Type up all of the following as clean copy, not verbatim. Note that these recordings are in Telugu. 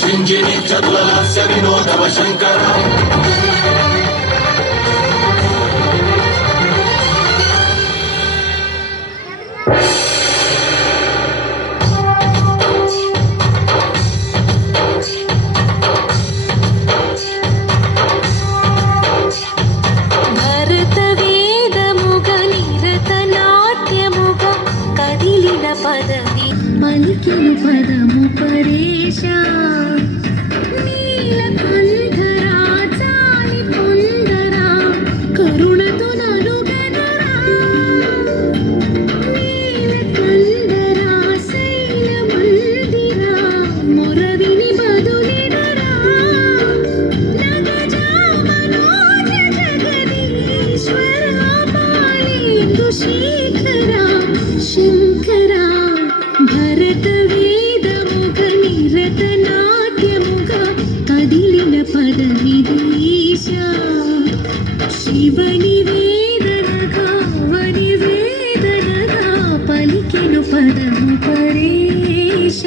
शिञ्जिनि चतुरलास्य विनोदव शङ्कर పదవి పలికిను పదము పరేశ నీలకంఠరా చాలి పొందరా కరుణతో నలుగనరా నీలకంఠరా శైల మందిరా మొరవిని బదులినరా నగజా మనోజ జగదీశ్వర పాలేందు శేఖరా శంకరా భరత వేదముగ నిరత నాట్యముగ కదిలిన పదవిదీశ శివని వేదనగా వని వేదనగా పలికెను పదము పరేశ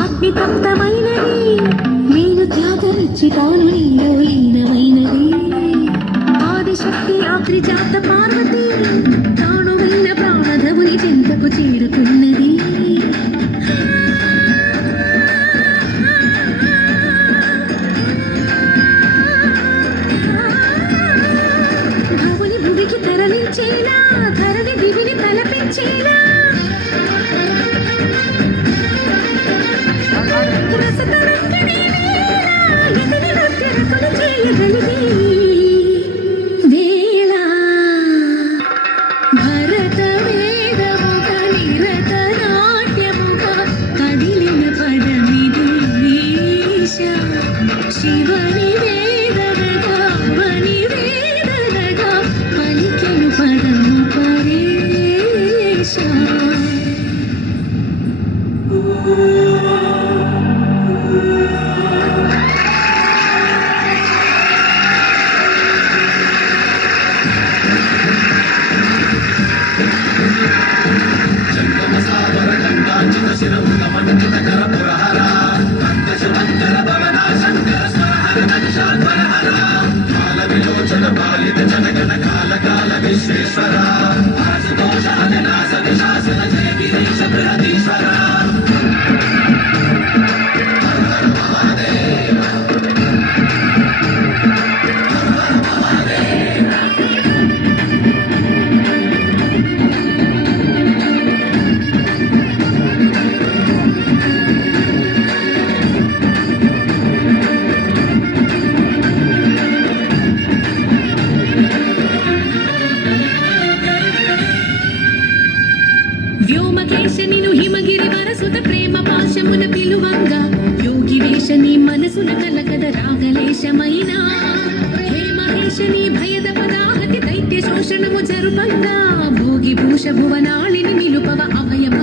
అగ్నితప్తమైనది నేను త్యాగమిచ్చి తాను నీలో లీనమైనది ఆదిశక్తి ఆత్రిజాత పార్వతి తాను విన్న ప్రాణధవుని చెంతకు చేరుకున్నది భవుని భువికి తరలించేలా ధరణి దివిని తలపించేలా భరత వేదముగ నిరత నాట్యముగ కదిలిన పదమిదీశ శివని వేదనగా వని వేదనగా పలికెను పదము పరేశ వ్యోమకేశనిను హిమగిరి వరసుత ప్రేమ పాశమున పిలువంగా యోగి వేషని మనసున కలకద రాగలేశమైన హే మహేశని భయద పదాహతి దైత్య శోషణము జరుపంగా భోగి భూష భువనాళిని నిలుపవ అభయము